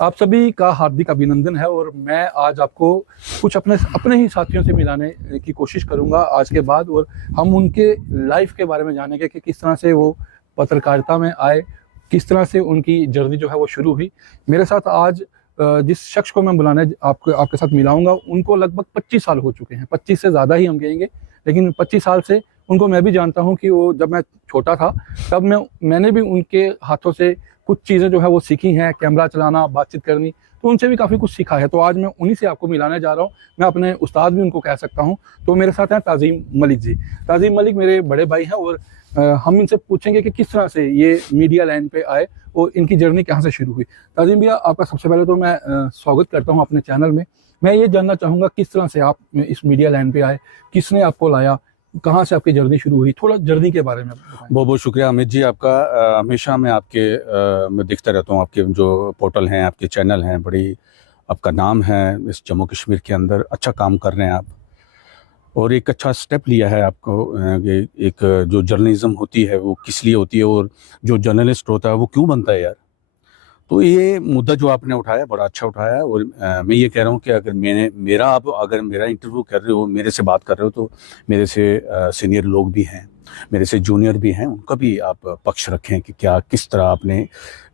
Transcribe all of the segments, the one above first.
आप सभी का हार्दिक अभिनंदन है और मैं आज आपको कुछ अपने अपने ही साथियों से मिलाने की कोशिश करूंगा आज के बाद, और हम उनके लाइफ के बारे में जानेंगे कि किस तरह से वो पत्रकारिता में आए, किस तरह से उनकी जर्नी जो है वो शुरू हुई। मेरे साथ आज जिस शख्स को मैं बुलाने आपके साथ मिलाऊंगा, उनको लगभग 25 साल हो चुके हैं, 25 से ज़्यादा ही हम कहेंगे, लेकिन 25 साल से उनको मैं भी जानता हूं कि वो जब मैं छोटा था तब मैंने भी उनके हाथों से कुछ चीज़ें जो है वो सीखी हैं, कैमरा चलाना, बातचीत करनी, तो उनसे भी काफ़ी कुछ सीखा है। तो आज मैं उन्हीं से आपको मिलाने जा रहा हूँ, मैं अपने उस्ताद भी उनको कह सकता हूँ। तो मेरे साथ हैं ताज़ीम मलिक जी। ताज़ीम मलिक मेरे बड़े भाई हैं और हम इनसे पूछेंगे कि किस तरह से ये मीडिया लाइन पे आए और इनकी जर्नी कहाँ से शुरू हुई। ताज़ीम भैया, आपका सबसे पहले तो मैं स्वागत करता हूँ अपने चैनल में। मैं ये जानना चाहूँगा किस तरह से आप इस मीडिया लाइन पे आए, किसने आपको लाया, कहाँ से आपकी जर्नी शुरू हुई, थोड़ा जर्नी के बारे में बताएं। बहुत बहुत शुक्रिया अमित जी आपका। हमेशा मैं मैं देखता रहता हूँ, आपके जो पोर्टल हैं, आपके चैनल हैं, बड़ी आपका नाम है इस जम्मू कश्मीर के अंदर, अच्छा काम कर रहे हैं आप, और एक अच्छा स्टेप लिया है आपको। एक जो जर्नलिज्म होती है वो किस लिए होती है, और जो जर्नलिस्ट होता है वो क्यों बनता है यार। तो ये मुद्दा जो आपने उठाया बड़ा अच्छा उठाया है, और मैं ये कह रहा हूँ कि अगर आप अगर मेरा इंटरव्यू कर रहे हो, मेरे से बात कर रहे हो, तो मेरे से सीनियर लोग भी हैं, मेरे से जूनियर भी हैं, उनका भी आप पक्ष रखें कि क्या किस तरह आपने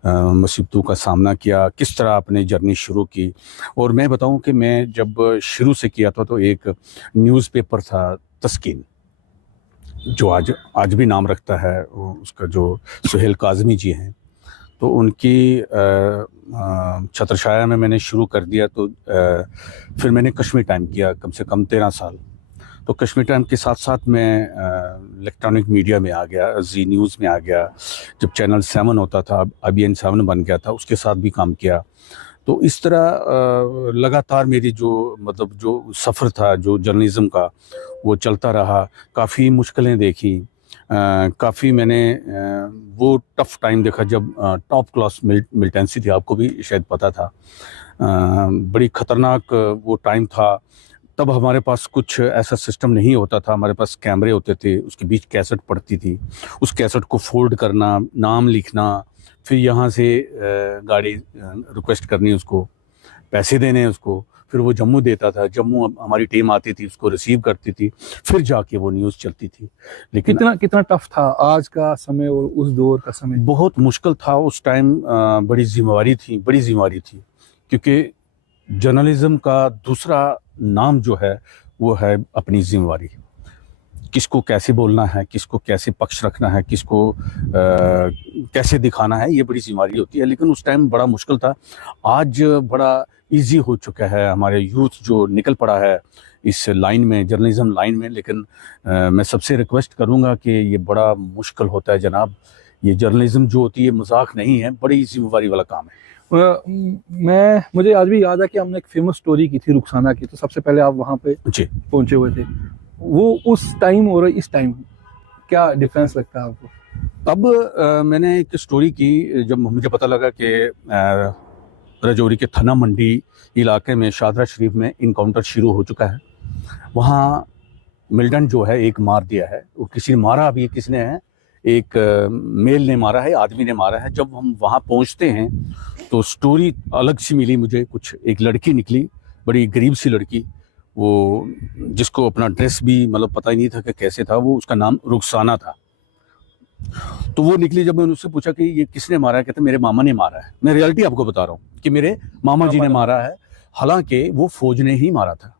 मुसीबतों का सामना किया, किस तरह आपने जर्नी शुरू की। और मैं बताऊं कि मैं जब शुरू से किया था तो एक न्यूज़पेपर था तस्कीन, जो आज भी नाम रखता है, उसका जो सुहेल काज़मी जी हैं, तो उनकी छत्रछाया में मैंने शुरू कर दिया। तो फिर मैंने कश्मीर टाइम किया कम से कम 13 साल। तो कश्मीर टाइम के साथ साथ मैं इलेक्ट्रॉनिक मीडिया में आ गया, जी न्यूज़ में आ गया। जब चैनल 7 होता था, IBN 7 बन गया था, उसके साथ भी काम किया। तो इस तरह लगातार मेरी जो सफ़र था जो जर्नलिज़्म का, वो चलता रहा। काफ़ी मुश्किलें देखी, काफ़ी मैंने वो टफ़ टाइम देखा जब टॉप क्लास मिलिटेंसी थी, आपको भी शायद पता था। बड़ी ख़तरनाक वो टाइम था। तब हमारे पास कुछ ऐसा सिस्टम नहीं होता था, हमारे पास कैमरे होते थे, उसके बीच कैसेट पड़ती थी, उस कैसेट को फोल्ड करना, नाम लिखना, फिर यहाँ से गाड़ी रिक्वेस्ट करनी, उसको पैसे देने उसको, फिर वो जम्मू देता था, जम्मू हमारी टीम आती थी, उसको रिसीव करती थी, फिर जाके वो न्यूज़ चलती थी। लेकिन कितना टफ था आज का समय और उस दौर का समय? बहुत मुश्किल था उस टाइम। बड़ी जिम्मेवारी थी, क्योंकि जर्नलिज्म का दूसरा नाम जो है वो है अपनी जिम्मेवारी। किसको कैसे बोलना है, किसको कैसे पक्ष रखना है, किसको कैसे दिखाना है, ये बड़ी जिम्मेवारी होती है। लेकिन उस टाइम बड़ा मुश्किल था। आज बड़ा इजी हो चुका है, हमारे यूथ जो निकल पड़ा है इस लाइन में, जर्नलिज्म लाइन में। लेकिन मैं सबसे रिक्वेस्ट करूँगा कि ये बड़ा मुश्किल होता है जनाब। ये जर्नलिज्म जो होती है मजाक नहीं है, बड़ी जिम्मेवारी वाला काम है। मुझे आज भी याद है कि हमने एक फेमस स्टोरी की थी रुखसाना की, तो सबसे पहले आप वहाँ पे पहुंचे हुए थे। वो उस टाइम और इस टाइम क्या डिफरेंस लगता है आपको? अब मैंने एक स्टोरी की, जब मुझे पता लगा कि राजौरी के थाना मंडी इलाके में शादरा शरीफ में इनकाउंटर शुरू हो चुका है। वहाँ मिलिटेंट जो है एक मार दिया है, वो किसी ने मारा, अभी किसने है, एक मेल ने मारा है, आदमी ने मारा है। जब हम वहाँ पहुँचते हैं तो स्टोरी अलग सी मिली मुझे। कुछ एक लड़की निकली, बड़ी गरीब सी लड़की, वो जिसको अपना ड्रेस भी पता ही नहीं था कि कैसे था वो, उसका नाम रुखसाना था। तो वो निकली, जब मैंने उससे पूछा कि ये किसने मारा है, कहते मेरे मामा ने मारा है। मैं रियलिटी आपको बता रहा हूँ कि मेरे मामा जी ने मारा है, हालांकि वो फौज ने ही मारा था।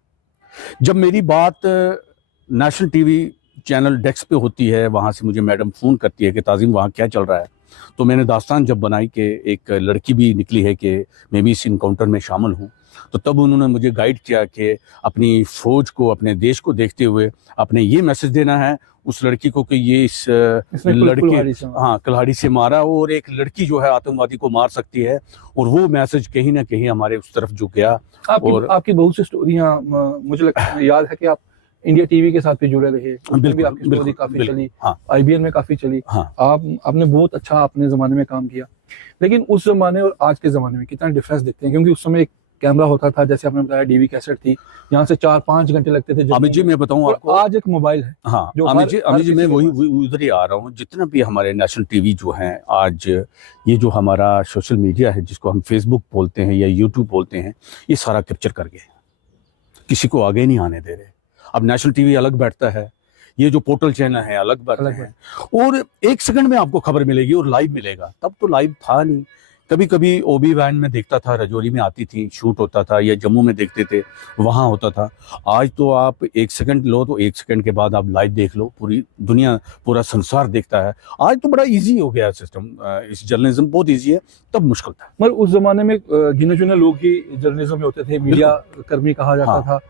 जब मेरी बात नेशनल टीवी चैनल डेस्क पे होती है, वहाँ से मुझे मैडम फ़ोन करती है कि ताज़ीम वहाँ क्या चल रहा है। तो मैंने दास्तान जब बनाई कि एक लड़की भी निकली है कि मैं भी इस इनकाउंटर में शामिल हूँ, तो तब उन्होंने मुझे गाइड किया कि अपनी फ़ौज को, अपने देश को देखते हुए आपने ये मैसेज देना है उस लड़की को कि ये इस लड़की कुल्हाड़ी से मारा, और एक लड़की जो है आतंकवादी को मार सकती है। और वो मैसेज कहीं ना कहीं हमारे उस तरफ जो गया। और आपकी बहुत सी स्टोरियाँ मुझे याद है कि आप इंडिया टीवी के साथ भी जुड़े रहे, उसमें भी आपकी स्टोरी काफी चली। हाँ। IBN में काफी चली। हाँ। आपने बहुत अच्छा अपने जमाने में काम किया। लेकिन उस जमाने और आज के जमाने में कितना डिफरेंस देखते हैं? क्योंकि उस समय एक कैमरा होता था, जैसे आपने बताया डीवी कैसेट थी, यहाँ से 4-5 घंटे लगते थे अमित जी मैं बताऊं और आपको, आज एक मोबाइल है। हाँ जो अमित जी हर मैं किसी वही के पास। उधर ही आ रहा हूँ। जितना भी हमारे नेशनल टीवी जो हैं आज, ये जो हमारा सोशल मीडिया है जिसको हम फेसबुक बोलते हैं या यूट्यूब बोलते हैं, ये सारा कैप्चर कर गए, किसी को आगे नहीं आने दे रहे। अब नेशनल टीवी अलग बैठता है, ये जो पोर्टल चैनल है अलग बैठते हैं, और 1 सेकंड में आपको खबर मिलेगी और लाइव मिलेगा। तब तो लाइव था नहीं, कभी कभी ओबी वैन में देखता था, रजौरी में आती थी, शूट होता था, या जम्मू में देखते थे, वहाँ होता था। आज तो आप 1 सेकंड लो तो 1 सेकंड के बाद आप लाइव देख लो, पूरी दुनिया पूरा संसार देखता है। आज तो बड़ा इजी हो गया है सिस्टम, इस जर्नलिज्म बहुत इजी है, तब मुश्किल था। मगर उस जमाने में गिने चुने लोग ही जर्नलिज्म में होते थे, मीडिया कर्मी कहा जाता हाँ। था।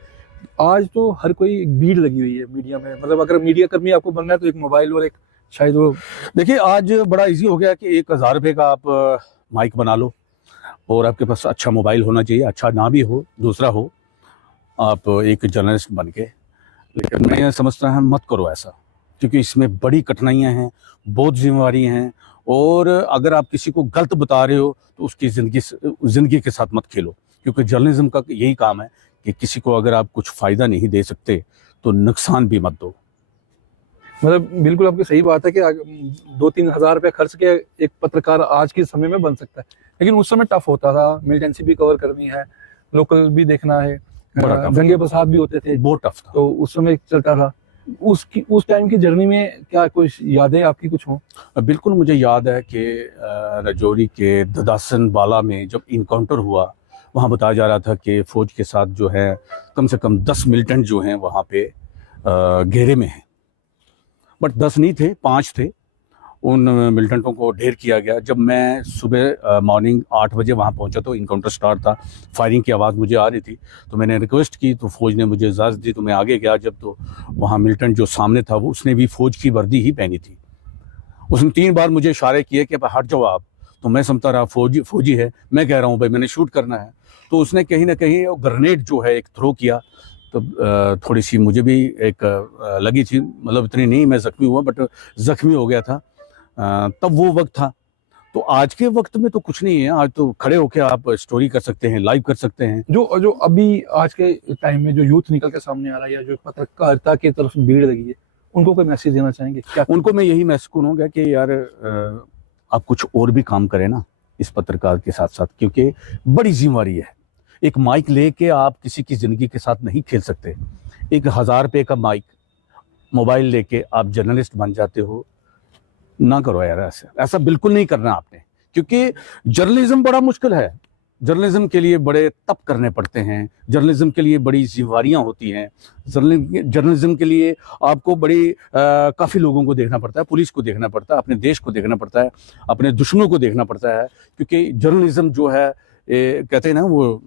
आज तो हर कोई भीड़ लगी हुई है मीडिया में, मतलब अगर मीडिया कर्मी आपको बनना है तो एक मोबाइल और एक शायद वो, देखिए आज बड़ा इजी हो गया कि 1000 रुपये का आप माइक बना लो, और आपके पास अच्छा मोबाइल होना चाहिए, अच्छा ना भी हो दूसरा हो, आप एक जर्नलिस्ट बन के। लेकिन मैं ये समझता हूँ मत करो ऐसा, क्योंकि इसमें बड़ी कठिनाइयाँ हैं, बहुत जिम्मेवारी हैं, और अगर आप किसी को गलत बता रहे हो तो उसकी ज़िंदगी के साथ मत खेलो, क्योंकि जर्नलिज्म का यही काम है कि किसी को अगर आप कुछ फ़ायदा नहीं दे सकते तो नुकसान भी मत दो। मतलब बिल्कुल आपकी सही बात है कि 2-3 हज़ार रुपये खर्च के एक पत्रकार आज के समय में बन सकता है, लेकिन उस समय टफ होता था, मिलिटेंसी भी कवर करनी है, लोकल भी देखना है, बड़ा tough दंगे फसाद भी होते थे, बहुत टफ था। तो उस समय चलता था। उस टाइम की जर्नी में क्या कुछ यादें आपकी कुछ हो? बिल्कुल मुझे याद है कि रजौरी के ददासन बाला में जब इनकाउंटर हुआ, वहाँ बताया जा रहा था कि फ़ौज के साथ जो है कम से कम 10 मिलिटेंट जो हैं वहाँ पे घेरे में हैं, बट 10 नहीं थे, 5 थे। उन मिलिटेंटों को ढेर किया गया। जब मैं सुबह मॉर्निंग 8 बजे वहाँ पहुँचा तो इनकाउंटर स्टार्ट था, फायरिंग की आवाज़ मुझे आ रही थी, तो मैंने रिक्वेस्ट की तो फ़ौज ने मुझे इजाज़त दी, तो मैं आगे गया। जब तो वहाँ मिलिटेंट जो सामने था वो उसने भी फ़ौज की वर्दी ही पहनी थी, उसने 3 बार मुझे इशारे किए कि हट जाओ आप, तो मैं समझता रहा फौजी है, मैं कह रहा हूँ भाई मैंने शूट करना है। तो उसने कहीं ना कहीं ग्रेनेड जो है एक थ्रो किया, तो थोड़ी सी मुझे भी एक लगी थी, मतलब इतनी नहीं मैं ज़ख्मी हुआ, बट ज़ख्मी हो गया था। तब वो वक्त था। तो आज के वक्त में तो कुछ नहीं है, आज तो खड़े होकर आप स्टोरी कर सकते हैं, लाइव कर सकते हैं। जो अभी आज के टाइम में जो यूथ निकल के सामने आ रहा है, या जो पत्रकारिता की तरफ भीड़ लगी है, उनको कोई मैसेज देना चाहेंगे क्या? उनको मैं यही मैसेज करूँगा कि यार आप कुछ और भी काम करें ना इस पत्रकार के साथ साथ, क्योंकि बड़ी जिम्मेवारी है। एक माइक लेके आप किसी की ज़िंदगी के साथ नहीं खेल सकते। 1000 रुपये का माइक, मोबाइल लेके आप जर्नलिस्ट बन जाते हो, ना करो यार, ऐसा बिल्कुल नहीं करना आपने, क्योंकि जर्नलिज्म बड़ा मुश्किल है। जर्नलिज्म के लिए बड़े तप करने पड़ते हैं, जर्नलिज्म के लिए बड़ी जिम्मेवारियां होती हैं, जर्नलिज्म के लिए आपको बड़ी काफ़ी लोगों को देखना पड़ता है, पुलिस को देखना पड़ता है, अपने देश को देखना पड़ता है, अपने दुश्मनों को देखना पड़ता है, क्योंकि जर्नलिज्म जो है कहते हैं ना वो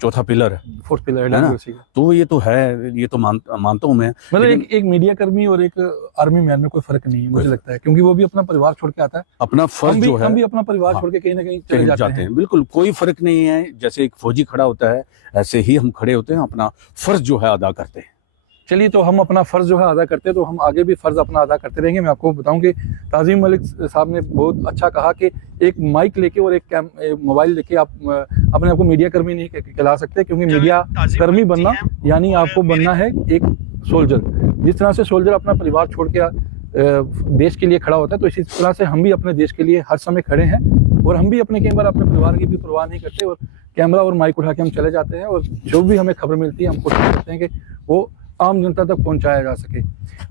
चौथा पिलर है, 4th पिलर है ना? तो ये तो है, ये तो मानता हूँ मैं। मतलब एक मीडिया कर्मी और एक आर्मी मैन में कोई फर्क नहीं है मुझे लगता है, क्योंकि वो भी अपना परिवार छोड़ के आता है, अपना फर्ज जो है, हम भी अपना परिवार हाँ, छोड़ के कहीं ना कहीं चले जाते हैं। बिल्कुल कोई फर्क नहीं है। जैसे एक फौजी खड़ा होता है ऐसे ही हम खड़े होते हैं, अपना फर्ज जो है अदा करते हैं। चलिए, तो हम अपना फ़र्ज़ जो है अदा करते हैं, तो हम आगे भी फ़र्ज़ अपना अदा करते रहेंगे। मैं आपको बताऊं कि ताज़ीम मलिक साहब ने बहुत अच्छा कहा कि एक माइक लेके और एक मोबाइल लेके आप अपने आप को मीडिया कर्मी नहीं कहला सकते, क्योंकि मीडिया कर्मी बनना यानी आपको बनना है एक सोल्जर। जिस तरह से सोल्जर अपना परिवार छोड़ के देश के लिए खड़ा होता है, तो इसी तरह से हम भी अपने देश के लिए हर समय खड़े हैं, और हम भी अपने कई बार अपने परिवार की भी परवाह नहीं करते, और कैमरा और माइक उठा के हम चले जाते हैं, और जो भी हमें खबर मिलती है हम कोशिश करते हैं कि वो आम जनता तक पहुंचाया जा सके।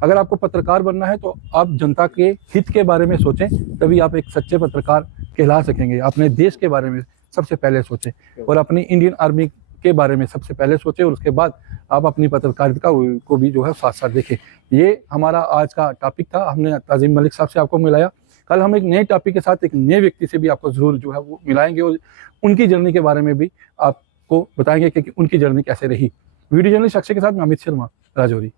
अगर आपको पत्रकार बनना है तो आप जनता के हित के बारे में सोचें, तभी आप एक सच्चे पत्रकार कहला सकेंगे। अपने देश के बारे में सबसे पहले सोचें, और अपनी इंडियन आर्मी के बारे में सबसे पहले सोचें, और उसके बाद आप अपनी पत्रकारिता को भी जो है साथ साथ देखें। ये हमारा आज का टॉपिक था, हमने ताज़ीम मलिक साहब से आपको मिलाया। कल हम एक नए टॉपिक के साथ एक नए व्यक्ति से भी आपको ज़रूर जो है वो मिलाएंगे, और उनकी जर्नी के बारे में भी आपको बताएंगे कि उनकी जर्नी कैसे रही। वीडियो जर्नलिस्ट अक्षय के साथ मैं अमित शर्मा, राजौरी।